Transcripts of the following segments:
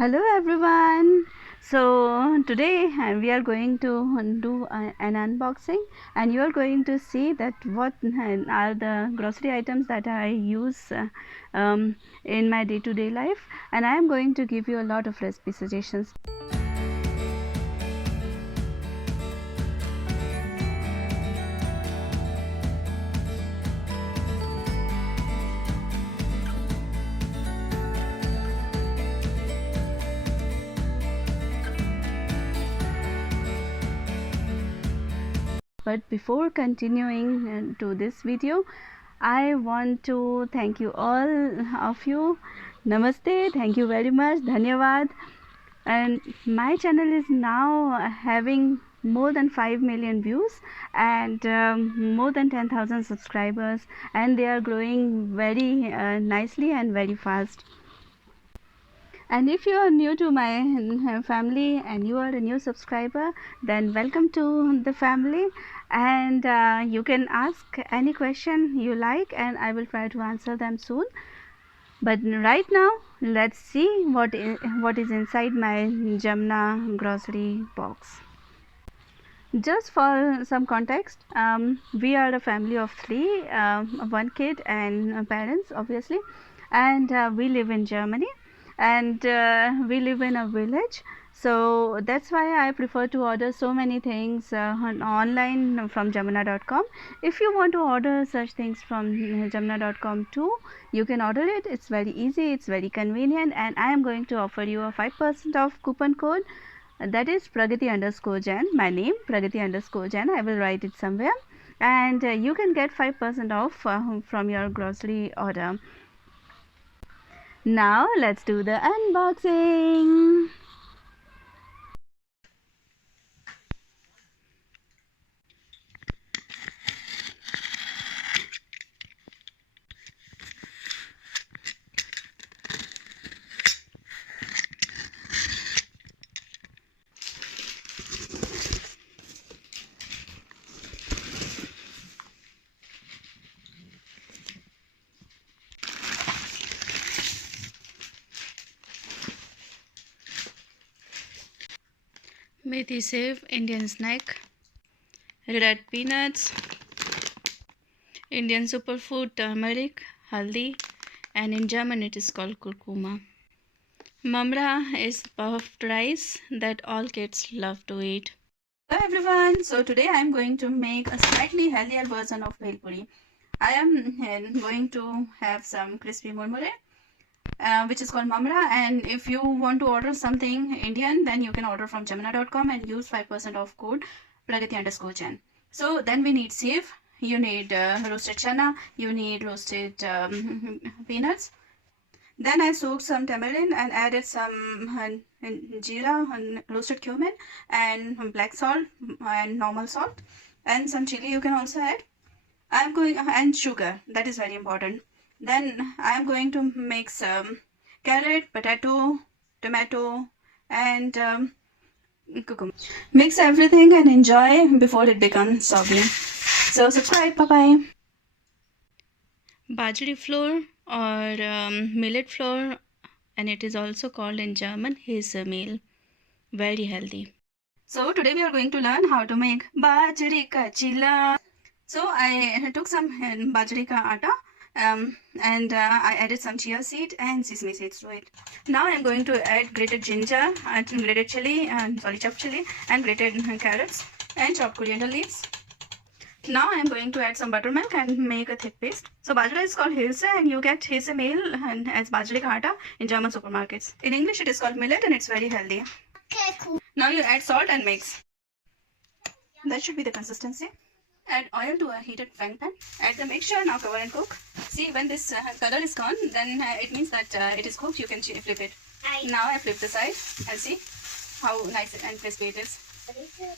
Hello everyone. So today we are going to do an unboxing, and you are going to see that what are the grocery items that I use in my day-to-day life, and I am going to give you a lot of recipe suggestions. But before continuing to this video, I want to thank you all of you. Namaste, thank you very much, dhanyavad. And my channel is now having more than 5 million views and more than 10,000 subscribers, and they are growing very nicely and very fast. And if you are new to my family and you are a new subscriber, then welcome to the family, and you can ask any question you like and I will try to answer them soon. But right now let's see what is inside my Jamna grocery box. Just for some context, we are a family of three, one kid and parents obviously, and we live in Germany, and we live in a village. So that's why I prefer to order so many things online from Jamuna.com. If you want to order such things from Jamuna.com too, you can order it. It's very easy, it's very convenient, and I am going to offer you a 5% off coupon code. That is Pragati_Jain, my name Pragati_Jain. I will write it somewhere, and you can get 5% off from your grocery order. Now let's do the unboxing. Methi Sev, Indian snack, red peanuts, Indian superfood turmeric, haldi, and in German it is called kurkuma. Mamra is puffed rice that all kids love to eat. Hello everyone, so today I am going to make a slightly healthier version of bhel puri. I am going to have some crispy murmure, which is called mamra, and if you want to order something Indian, then you can order from Jamuna.com and use 5% off code Pragati_Jain. So then we need sev, you need roasted chana, you need roasted peanuts. Then I soaked some tamarind and added some jeera and roasted cumin and black salt and normal salt, and some chili you can also add. I'm going, and sugar, that is very important. Then I am going to make some carrot, potato, tomato, and cucumber. Mix everything and enjoy before it becomes soggy. So subscribe. Bye bye. Bajri flour or millet flour, and it is also called in German Hazelmeal. Very healthy. So today we are going to learn how to make bajri ka chilla. So I took some bajri ka atta and I added some chia seed and sesame seeds to it. Now I am going to add grated ginger and grated chili and chopped chili and grated carrots and chopped coriander leaves. Now I am going to add some buttermilk and make a thick paste. So bajra is called Hilse, and you get Hilse meal as bajri ka atta in German supermarkets. In English it is called millet, and it's very healthy. Okay, cool. Now you add salt and mix. That should be the consistency. Add oil to a heated frying pan. Add the mixture. Now cover and cook. See, when this color is gone, then it means that it is cooked. You can flip it. Now I flip the side and see how nice and crispy it is.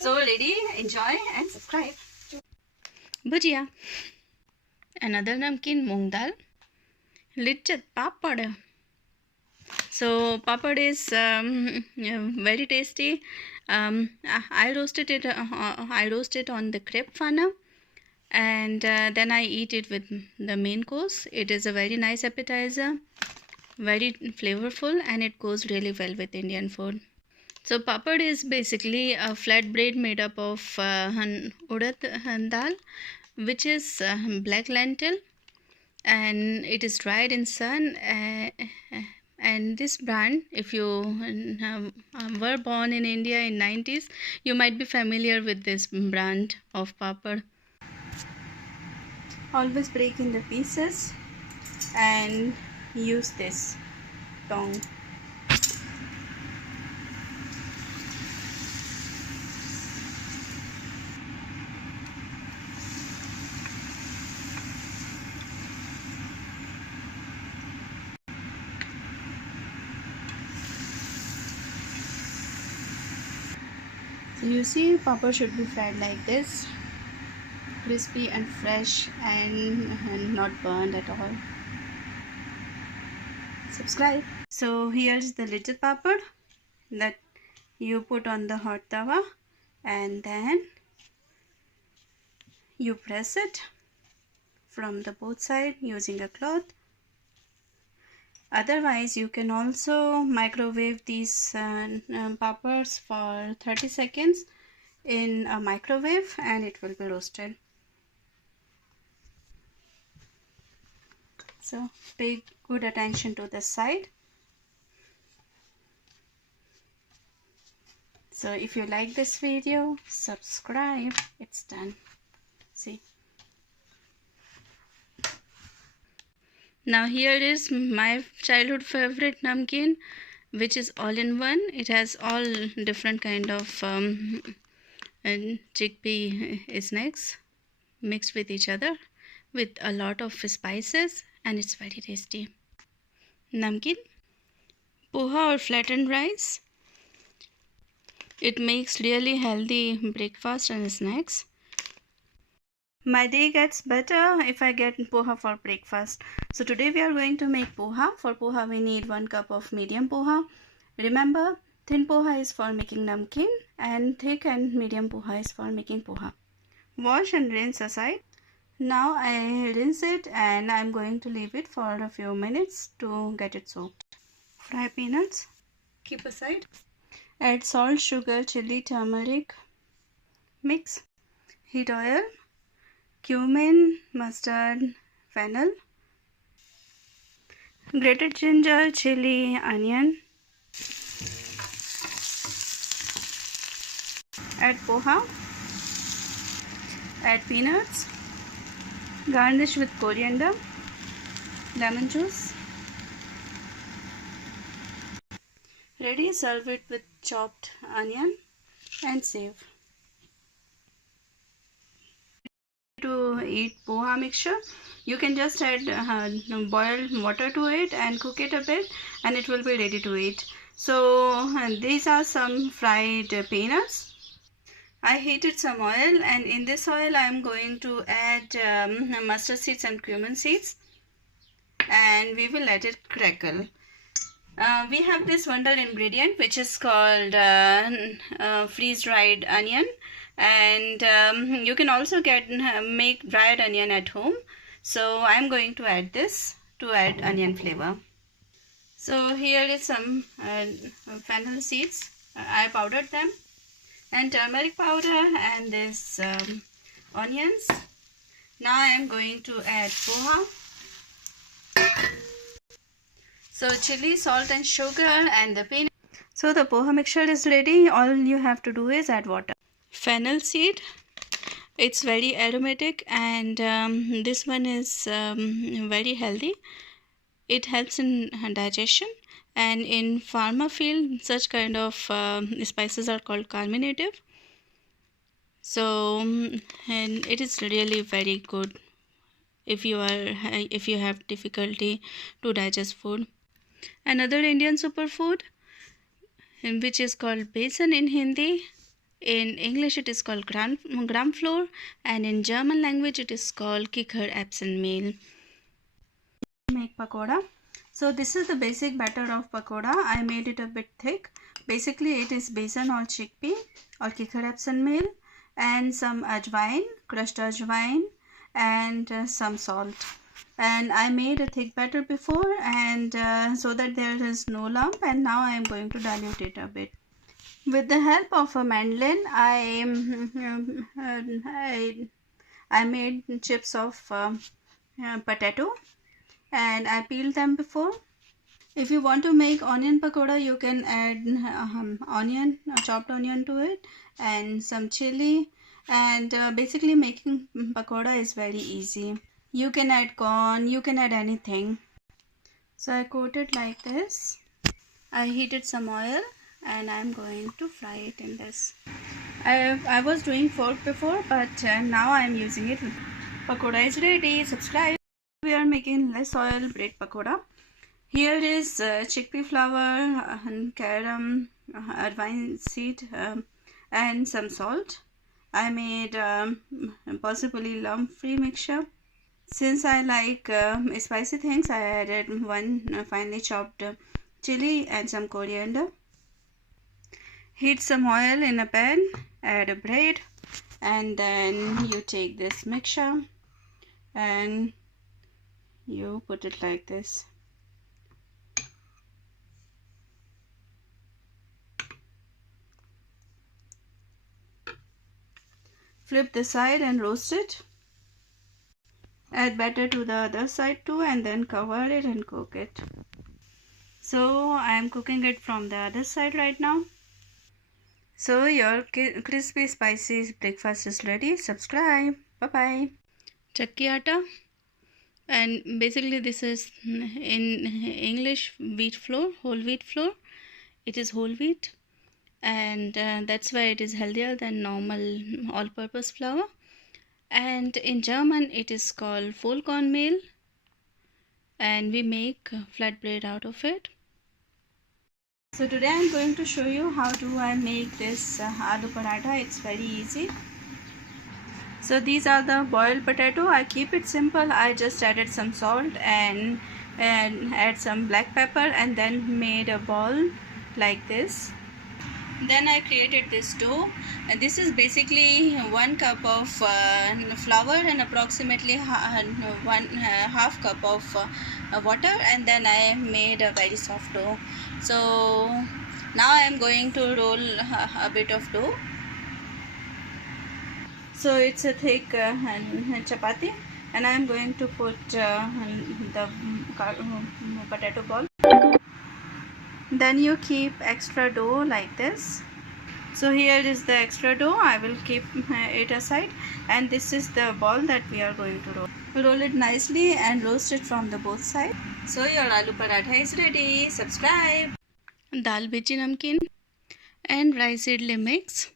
So ready, enjoy and subscribe. Bhujia. Another namkeen moong dal. Lichat papad. So papad is very tasty. I roasted it. I roast it on the crepe fana, and then I eat it with the main course. It is a very nice appetizer. very flavorful, and it goes really well with Indian food. So papad is basically a flat bread made up of urad dal, which is black lentil, and it is dried in sun. And this brand, if you were born in India in 90s, you might be familiar with this brand of papad. Always break in the pieces and use this tong. So you see, papad should be fried like this, crispy and fresh, and not burned at all. Subscribe. So here's the little papad that you put on the hot tawa, and then you press it from the both sides using a cloth. Otherwise, you can also microwave these papads for 30 seconds in a microwave, and it will be roasted. So pay good attention to this side. So if you like this video, subscribe. It's done. See. Now here is my childhood favorite namkeen, which is all in one. It has all different kind of chickpea snacks mixed with each other with a lot of spices, and it's very tasty. Namkeen, poha or flattened rice. It makes really healthy breakfast and snacks. My day gets better if I get poha for breakfast. So today we are going to make poha. For poha we need 1 cup of medium poha. Remember, thin poha is for making namkeen, and thick and medium poha is for making poha. Wash and rinse aside. Now I rinse it, and I'm going to leave it for a few minutes to get it soaked. Fry peanuts. Keep aside. Add salt, sugar, chili, turmeric. Mix. Heat oil. Cumin, mustard, fennel, grated ginger, chili, onion. Add poha. Add peanuts. Garnish with coriander, lemon juice. Ready, serve it with chopped onion and save. To eat poha mixture, you can just add boiled water to it and cook it a bit, and it will be ready to eat. So these are some fried peanuts. I heated some oil, and in this oil I am going to add mustard seeds and cumin seeds, and we will let it crackle. We have this wonderful ingredient which is called freeze-dried onion, and you can also make dried onion at home. So I'm going to add this to add onion flavor. So here is some fennel seeds. I powdered them, and turmeric powder, and this onions. Now I am going to add poha. So chili, salt and sugar, and the peanut. So the poha mixture is ready. All you have to do is add water. Fennel seed. It's very aromatic, and this one is very healthy. It helps in digestion, and in pharma field such kind of spices are called carminative. So and it is really very good if you have difficulty to digest food. Another Indian superfood, which is called besan in Hindi. In English it is called gram flour, and in German language it is called Kichererbsenmehl. Make pakoda. So this is the basic batter of pakoda. I made it a bit thick. Basically it is besan or chickpea or Kichererbsenmehl, and some ajwain, crushed ajwain, and some salt. And I made a thick batter before, and so that there is no lump, and now I am going to dilute it a bit. With the help of a mandolin, I made chips of potato, and I peeled them before. If you want to make onion pakoda, you can add onion, chopped onion to it, and some chili. And basically making pakoda is very easy. You can add corn, you can add anything. So I coat it like this. I heated some oil and I'm going to fry it in this. I was doing fork before, but now I'm using it. Pakoda is ready. Subscribe. We are making less oil bread pakoda. Here is chickpea flour, carom, ervine seed, and some salt. I made possibly lump-free mixture. Since I like spicy things, I added one finely chopped chili and some coriander. Heat some oil in a pan, add a bread, and then you take this mixture and you put it like this. Flip the side and roast it. Add batter to the other side too, and then cover it and cook it. So I am cooking it from the other side right now. So your crispy spicy breakfast is ready. Subscribe. Bye bye. Chakki atta, and basically this is in English wheat flour, whole wheat flour. It is whole wheat, and that's why it is healthier than normal all-purpose flour. And in German it is called Vollkornmehl, and we make flatbread out of it. So today I'm going to show you how do I make this aloo paratha. It's very easy. So these are the boiled potato. I keep it simple. I just added some salt and add some black pepper, and then made a ball like this. Then I created this dough. This is basically 1 cup of flour and approximately half cup of water, and then I made a very soft dough. So now I am going to roll a bit of dough. So it's a thick chapati, and I am going to put the potato ball. Then you keep extra dough like this. So here is the extra dough. I will keep it aside, and this is the ball that we are going to roll. Roll it nicely and roast it from the both sides. So your aloo paratha is ready. Subscribe. Dal biji namkeen and rice idli mix.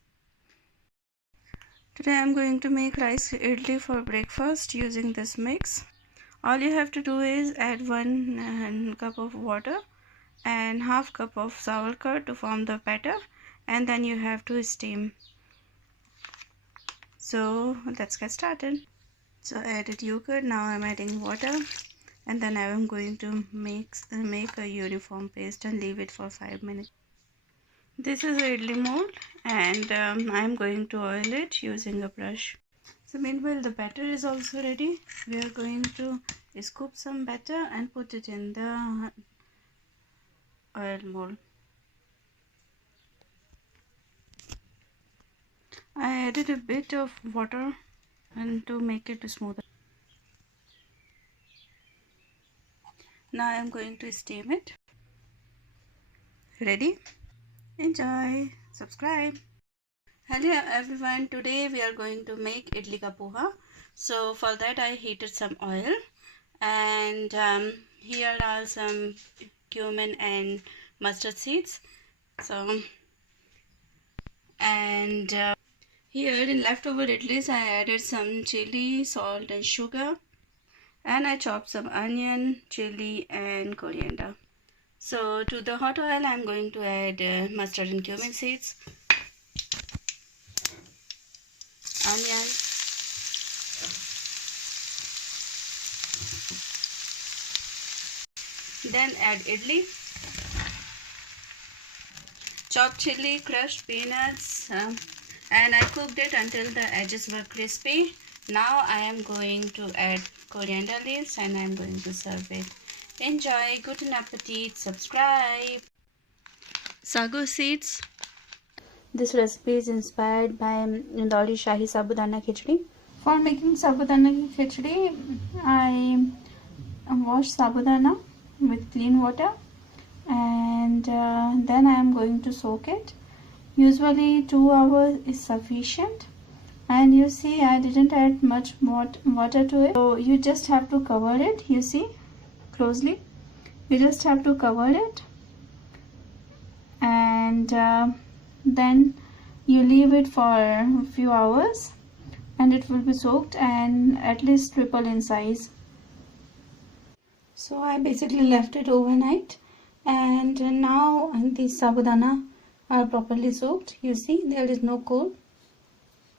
Today I am going to make rice idli for breakfast using this mix. All you have to do is add 1 cup of water and half cup of sour curd to form the batter, and then you have to steam. So let's get started. So I added yogurt. Now I'm adding water, and then I am going to make a uniform paste and leave it for 5 minutes. This is a idli mold, and I'm going to oil it using a brush. So meanwhile the batter is also ready. We are going to scoop some batter and put it in the oil mold. I added a bit of water and to make it smoother. Now I am going to steam it. Ready? Enjoy. Subscribe. Hello everyone. Today we are going to make idli ka poha. So for that I heated some oil, and here are some cumin and mustard seeds. So and here in leftover idlis I added some chili, salt and sugar, and I chopped some onion, chili and coriander. So to the hot oil I am going to add mustard and cumin seeds, onion, then add idli, chopped chili, crushed peanuts, and I cooked it until the edges were crispy. Now I am going to add coriander leaves, and I'm going to serve it. Enjoy. Good appetite. Subscribe. Sago seeds. This recipe is inspired by Dolly Shahi Sabudana Khichdi. For making Sabudana Khichdi, I wash sabudana with clean water, and then I am going to soak it. Usually 2 hours is sufficient, and you see I didn't add much water to it, so you just have to cover it. You see closely, you just have to cover it, and then you leave it for a few hours, and it will be soaked and at least triple in size. So I basically left it overnight, and now the sabudana are properly soaked. You see there is no cold,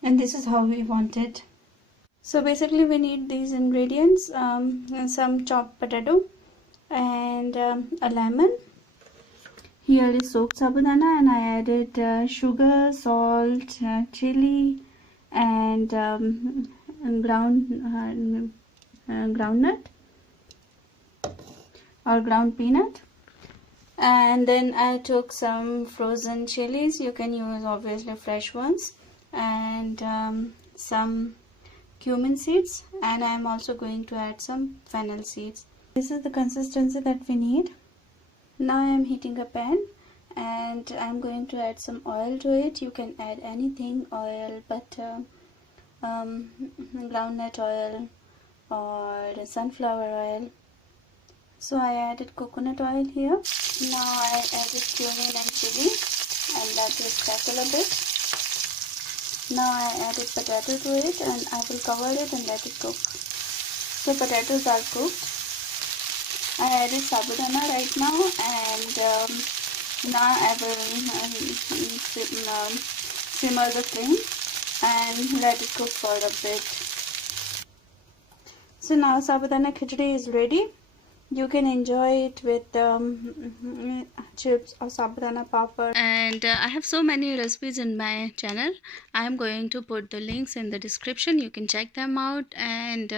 and this is how we want it. So basically we need these ingredients, some chopped potato and a lemon. Here is soaked sabudana, and I added sugar, salt, chili, and groundnut or ground peanut. And then I took some frozen chilies. You can use obviously fresh ones, and some cumin seeds, and I am also going to add some fennel seeds. This is the consistency that we need. Now I am heating a pan, and I am going to add some oil to it. You can add anything, oil, butter, groundnut oil, or sunflower oil. So I added coconut oil here. Now I added cumin and chili, and let it crackle a bit. Now I added potato to it, and I will cover it and let it cook. So potatoes are cooked. I added sabudana right now, and now I will simmer the flame and let it cook for a bit. So now sabudana khichdi is ready. You can enjoy it with chips or sabudana papad. And I have so many recipes in my channel. I am going to put the links in the description. You can check them out, and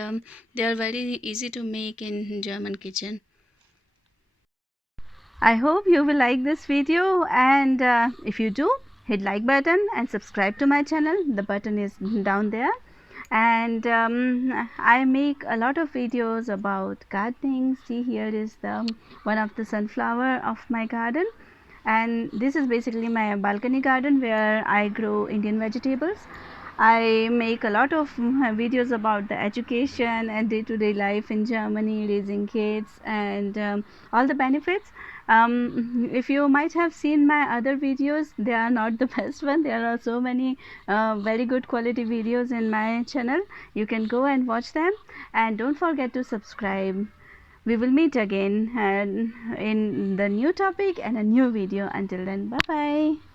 they are very easy to make in German kitchen. I hope you will like this video, and if you do, hit like button and subscribe to my channel. The button is down there. And I make a lot of videos about gardening. See, here is the one of the sunflower of my garden, and this is basically my balcony garden where I grow Indian vegetables. I make a lot of videos about the education and day-to-day life in Germany, raising kids, and all the benefits. If you might have seen my other videos, they are not the best one. There are so many very good quality videos in my channel. You can go and watch them, and don't forget to subscribe. We will meet again in the new topic and a new video. Until then, bye bye.